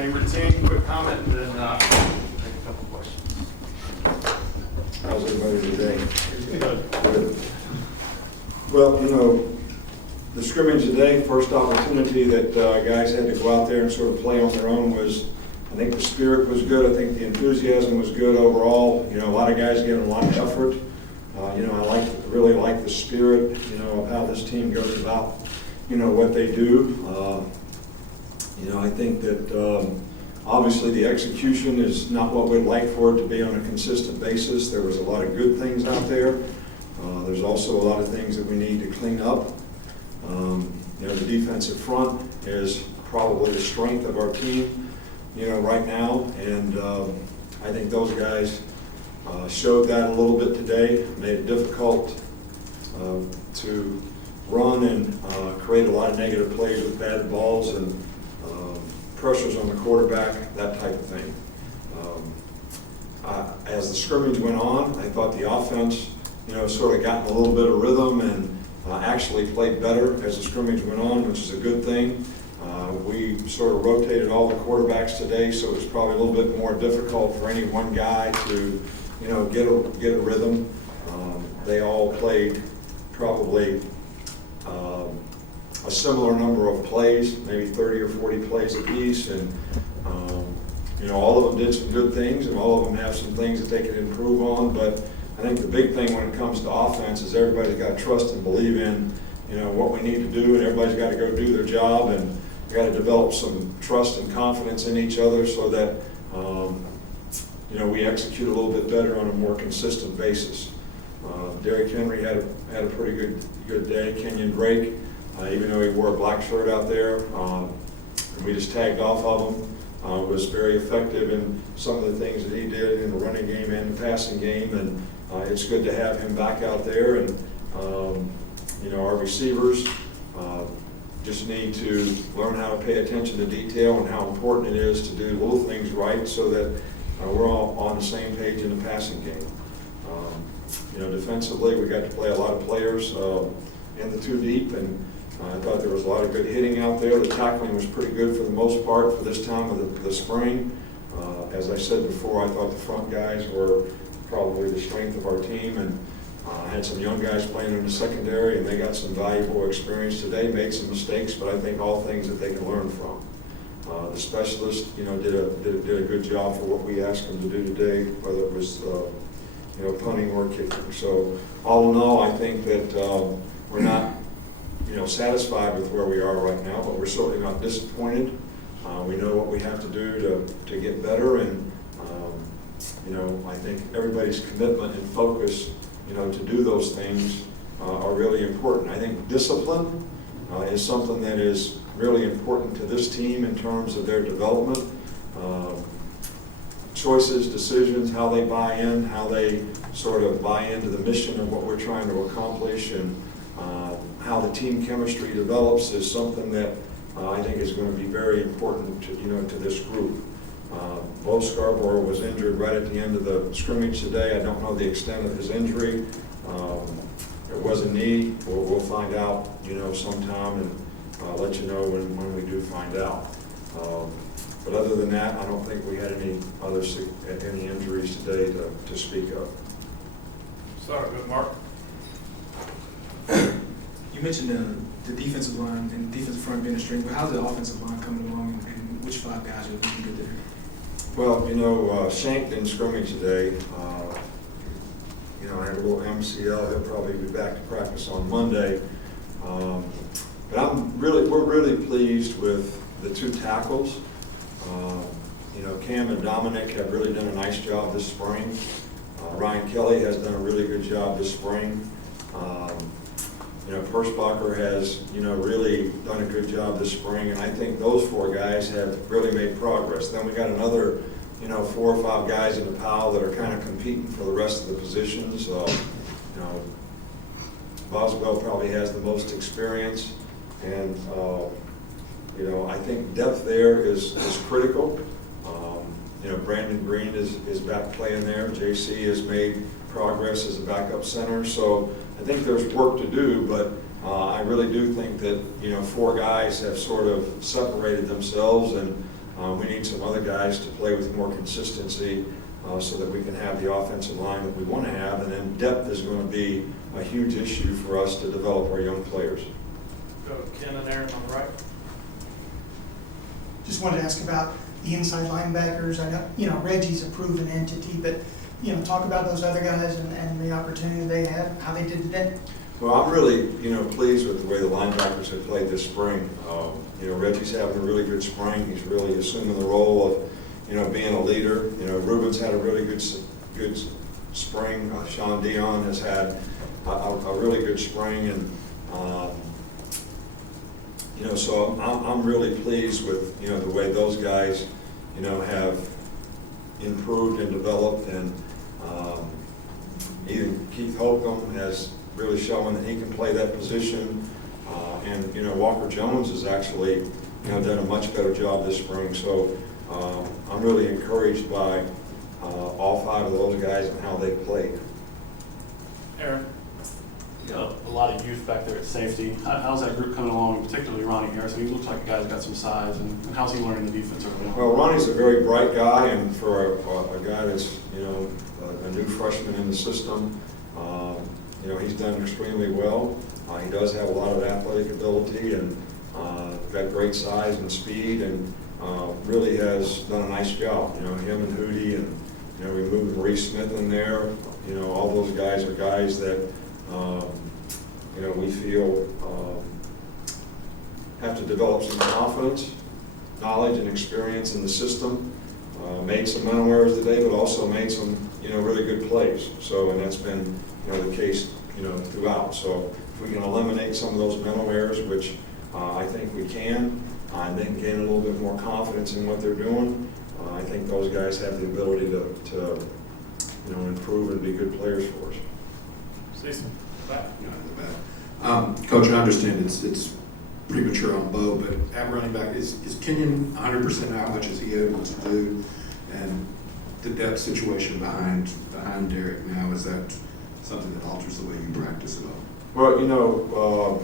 Same routine, quick comment, and then take a couple questions. How's everybody today? Good. Well, you know, the scrimmage today, first opportunity that guys had to go out there and sort of play on their own was, I think the spirit was good. I think the enthusiasm was good overall. You know, a lot of guys giving a lot of effort. You know, I really like the spirit, you know, of how this team goes about, you know, what they do. You know, I think that obviously the execution is not what we'd like for it to be on a consistent basis. There was a lot of good things out there. There's also a lot of things that we need to clean up. You know, the defensive front is probably the strength of our team, you know, right now. And I think those guys showed that a little bit today, made it difficult to run and create a lot of negative plays with bad balls and pressures on the quarterback, that type of thing. As the scrimmage went on, I thought the offense, you know, sort of got in a little bit of rhythm and actually played better as the scrimmage went on, which is a good thing. We sort of rotated all the quarterbacks today, so it was probably a little bit more difficult for any one guy to, you know, get a rhythm. They all played probably a similar number of plays, maybe 30 or 40 plays apiece, and you know, all of them did some good things, and all of them have some things that they can improve on. But I think the big thing when it comes to offense is everybody's got to trust and believe in, you know, what we need to do, and everybody's got to go do their job, and we got to develop some trust and confidence in each other so that you know, we execute a little bit better on a more consistent basis. Derrick Henry had a pretty good day. Kenyon Drake, even though he wore a black shirt out there, and we just tagged off of him, was very effective in some of the things that he did in the running game and the passing game, and it's good to have him back out there. And you know, our receivers just need to learn how to pay attention to detail and how important it is to do little things right so that we're all on the same page in the passing game. You know, defensively, we got to play a lot of players in the two deep, and I thought there was a lot of good hitting out there. The tackling was pretty good for the most part for this time of the spring. As I said before, I thought the front guys were probably the strength of our team, and I had some young guys playing in the secondary, and they got some valuable experience today, made some mistakes, but I think all things that they can learn from. The specialist, you know, did a good job for what we asked them to do today, whether it was you know, punting or kicking. So all in all, I think that we're not, you know, satisfied with where we are right now, but we're certainly not disappointed. We know what we have to do to get better, and you know, I think everybody's commitment and focus, you know, to do those things are really important. I think discipline is something that is really important to this team in terms of their development. Choices, decisions, how they buy in, how they sort of buy into the mission of what we're trying to accomplish, and how the team chemistry develops is something that I think is going to be very important to, you know, to this group. Bo Scarborough was injured right at the end of the scrimmage today. I don't know the extent of his injury. It was a knee. We'll find out, you know, sometime, and let you know when we do find out. But other than that, I don't think we had any injuries today to speak of. Start with Mark. You mentioned the defensive line and defensive front being a strength, but how's the offensive line coming along, and which five guys are looking good there? Well, you know, Shank didn't scrimmage today. You know, I had a little MCL. He'll probably be back to practice on Monday. But we're really pleased with the two tackles. You know, Cam and Dominic have really done a nice job this spring. Ryan Kelly has done a really good job this spring. You know, Persbacher has, you know, really done a good job this spring, and I think those four guys have really made progress. Then we got another, you know, 4 or 5 guys in the pile that are kind of competing for the rest of the positions. You know, Boswell probably has the most experience, and you know, I think depth there is critical. You know, Brandon Green is back playing there. JC has made progress as a backup center. So I think there's work to do, but I really do think that, you know, 4 guys have sort of separated themselves, and We need some other guys to play with more consistency so that we can have the offensive line that we want to have. And then depth is going to be a huge issue for us to develop our young players. Go Ken and Aaron on the right. Just wanted to ask about the inside linebackers. I know, Reggie's a proven entity, but, talk about those other guys and the opportunity they had, how they did today. Well, I'm really, pleased with the way the linebackers have played this spring. Reggie's having a really good spring. He's really assuming the role of, being a leader. Ruben's had a really good spring. Sean Dion has had a really good spring, and so I'm really pleased with the way those guys have improved and developed, and even Keith Holcomb has really showing that he can play that position, and Walker Jones has actually done a much better job this spring. So I'm really encouraged by all 5 of those guys and how they played. Aaron. A lot of youth back there at safety. How's that group coming along, particularly Ronnie Harrison? He looks like a guy's got some size, and how's he learning the defense early on? Well, Ronnie's a very bright guy, and for a guy that's a new freshman in the system, he's done extremely well. He does have a lot of athletic ability, and got great size and speed, and really has done a nice job. Him and Hootie, and we moved Maurice Smith in there. All those guys are guys that we feel have to develop some confidence, knowledge, and experience in the system. Made some mental errors today, but also made some really good plays. So, and that's been the case throughout. So if we can eliminate some of those mental errors, which I think we can, and then gain a little bit more confidence in what they're doing, I think those guys have the ability to improve and be good players for us. Cecil. Back. Coach, I understand it's premature on Bo, but at running back, is Kenyon 100% out? How much is he able to do? And the depth situation behind Derek now, is that something that alters the way you practice at all? Well,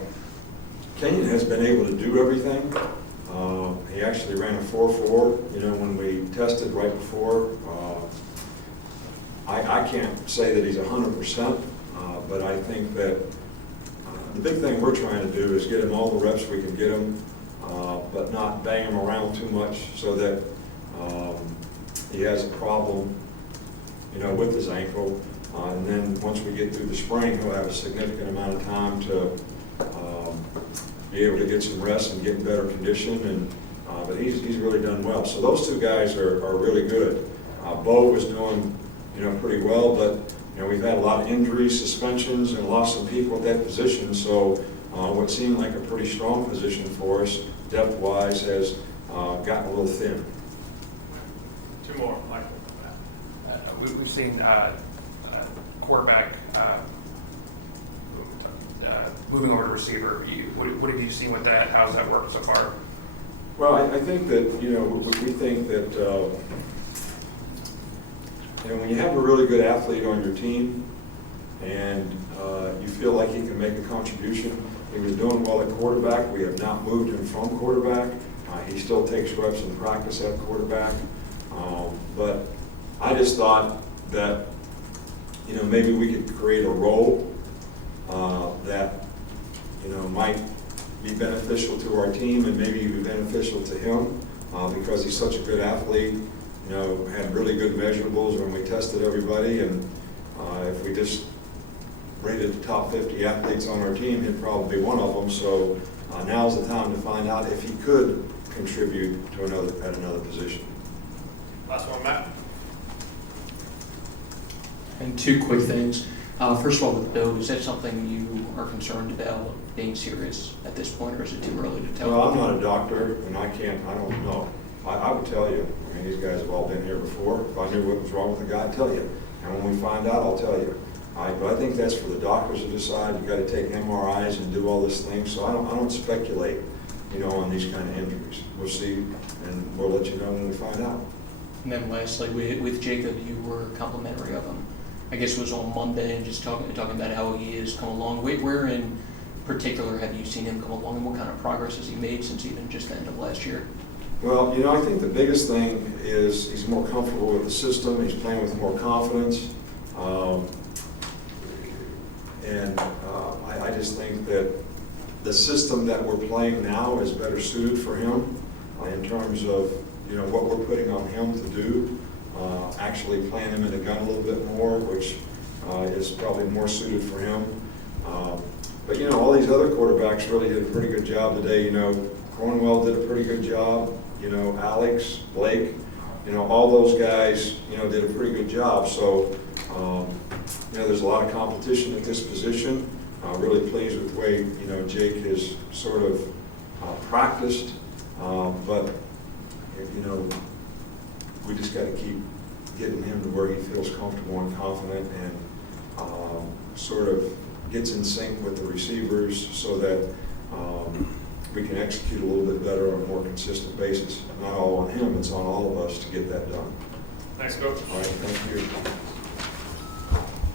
Kenyon has been able to do everything. He actually ran a 4.4, when we tested right before. I can't say that he's 100%, but I think that the big thing we're trying to do is get him all the reps we can get him, but not bang him around too much so that he has a problem, with his ankle. And then once we get through the spring, he'll have a significant amount of time to be able to get some rest and get in better condition. And but he's really done well. So those 2 guys are really good. Bo was doing pretty well, but we've had a lot of injuries, suspensions, and lost some people at that position. So what seemed like a pretty strong position for us, depth-wise, has gotten a little thin. 2 more, Michael. We've seen quarterback moving over to receiver. What have you seen with that? How's that worked so far? Well, I think that, we think that, when you have a really good athlete on your team and you feel like he can make a contribution, he was doing well at quarterback. We have not moved him from quarterback. He still takes reps in practice at quarterback. But I just thought that, maybe we could create a role that, might be beneficial to our team and maybe be beneficial to him because he's such a good athlete. Had really good measurables when we tested everybody, and if we just rated the top 50 athletes on our team, he'd probably be one of them. So now's the time to find out if he could contribute to another position. Last one, Matt. And 2 quick things. First of all, with Bo, is that something you are concerned about being serious at this point, or is it too early to tell? Well, I'm not a doctor, and I don't know. I would tell you. I mean, these guys have all been here before. If I knew what was wrong with the guy, I'd tell you. And when we find out, I'll tell you. But I think that's for the doctors to decide. You've got to take MRIs and do all this thing. So I don't speculate, on these kind of injuries. We'll see, and we'll let you know when we find out. And then lastly, with Jacob, you were complimentary of him. I guess it was on Monday, and just talking about how he has come along. Where in particular have you seen him come along, and what kind of progress has he made since even just the end of last year? Well, I think the biggest thing is he's more comfortable with the system, he's playing with more confidence. I just think that the system that we're playing now is better suited for him in terms of, what we're putting on him to do. Actually playing him in the gun a little bit more, which is probably more suited for him. But all these other quarterbacks really did a pretty good job today. Cornwell did a pretty good job. Alex, Blake, all those guys, did a pretty good job. So, there's a lot of competition at this position. Really pleased with the way, Jake has sort of practiced. But, we just got to keep getting him to where he feels comfortable and confident and sort of gets in sync with the receivers so that we can execute a little bit better on a more consistent basis. Not all on him, it's on all of us to get that done. Thanks, Coach. All right, thank you.